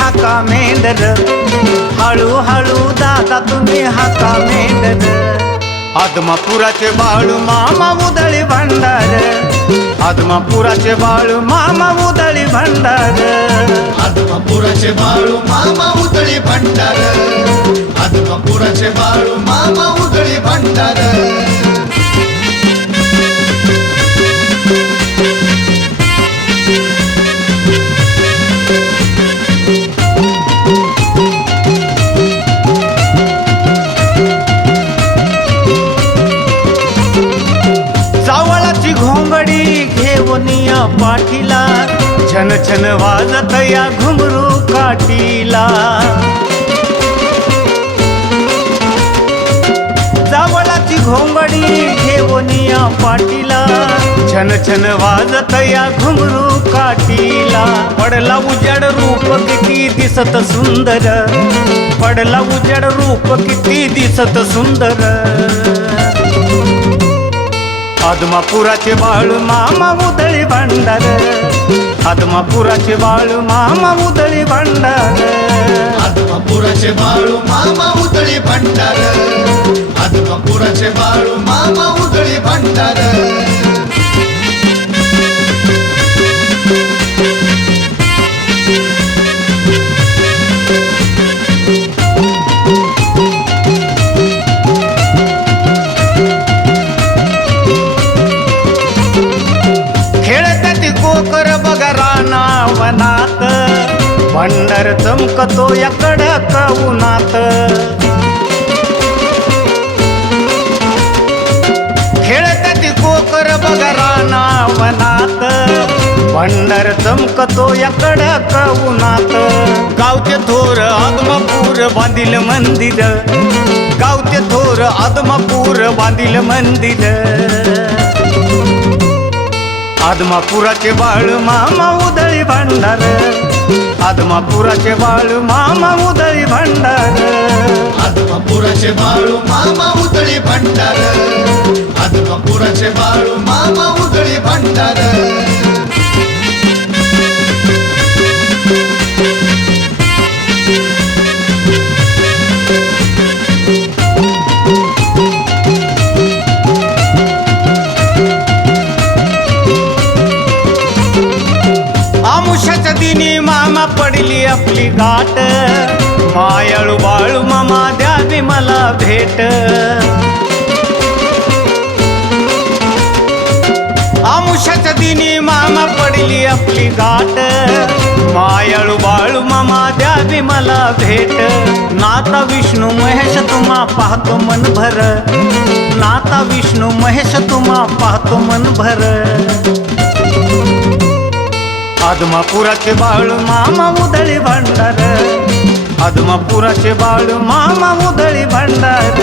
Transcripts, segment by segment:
हाका मेंढर हळूहळू दादा तुम्ही हाका मेंढर आदमापुराचे बाळू मामा उदळी भंडार. आदमापुराचे बाळू मामा उदळी भंडार. आदमापुराचे बाळू मामा उदळी भंडार. आदमापुराचे बाळू मामा उदळी भंडार. पाठीला. छन छन वाजत या घुमरू काठीला. जावळाची घोंगडी घेऊन या पाठीला. छन छन वाजत या घुमरू काठीला. पडला उजड रूप किती दिसत सुंदर. पडला उजड रूप किती दिसत सुंदर. आदमापुराचे बाळू मामा उदळी भांडार आदमापुराचे बाळू मामा उदळी भांडार आदमापुराचे बाळू मामा उदळी पंढर चमकतो या कडक उन्हात. खेळतात कोकर बघा राणा वनात. भंडार चमकतो या कडक उन्हात. गावचे थोर आदमापूर बांधील मंदिर. गावचे थोर आदमापूर बांधील मंदिर. आदमापुराचे बाळ मामा उदळी भांडार. आदमापुराचे बाळ मामा उदळी भांडार. आदमापुराचे बाळ मामा उदळी भांडार. आदमापुराचे बाळ मामा उदळी भांडार. तिने दिनी मामा पडली आपली गाठ. मायाळू बाळू मामा द्यावी मला भेट. आमुषाच्या दिनी मामा पडली आपली गाठ. मायाळू बाळू मामा द्यावी मला भेट. नाता विष्णू महेश तुम्हा पाहतो मन भर नाता विष्णू महेश तुम्हा पाहतो मन भर आदमापुराचे बाळू मामा उदळी भांडार. आदमापुराचे बाळू मामा उदळी भांडार.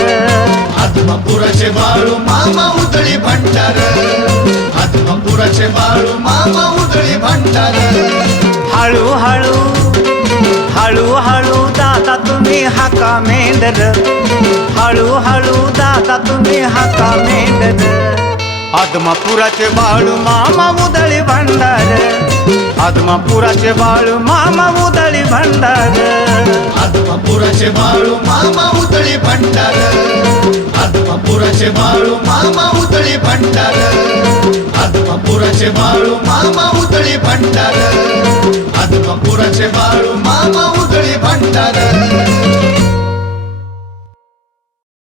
आदमापुराचे बाळू मामा उदळी भंडार. आदमापुराचे बाळू मामा उदळी भंडार. हळू हळू हळू हळू दादा तुम्ही हाका मेंढर. हळू हळू दादा तुम्ही हाका मेंढर. आदमापुराचे बाळू मामा उदळी आदमापुराचे बाळू मामा उदळी भंडार. आदमापुराचे बाळू मामा उदळी भंडार. आदमापुराचे बाळू मामा उदळी भंडार. आदमापुराचे बाळू मामा उदळी भंडार. आदमापुराचे बाळू मामा उदळी भंडार.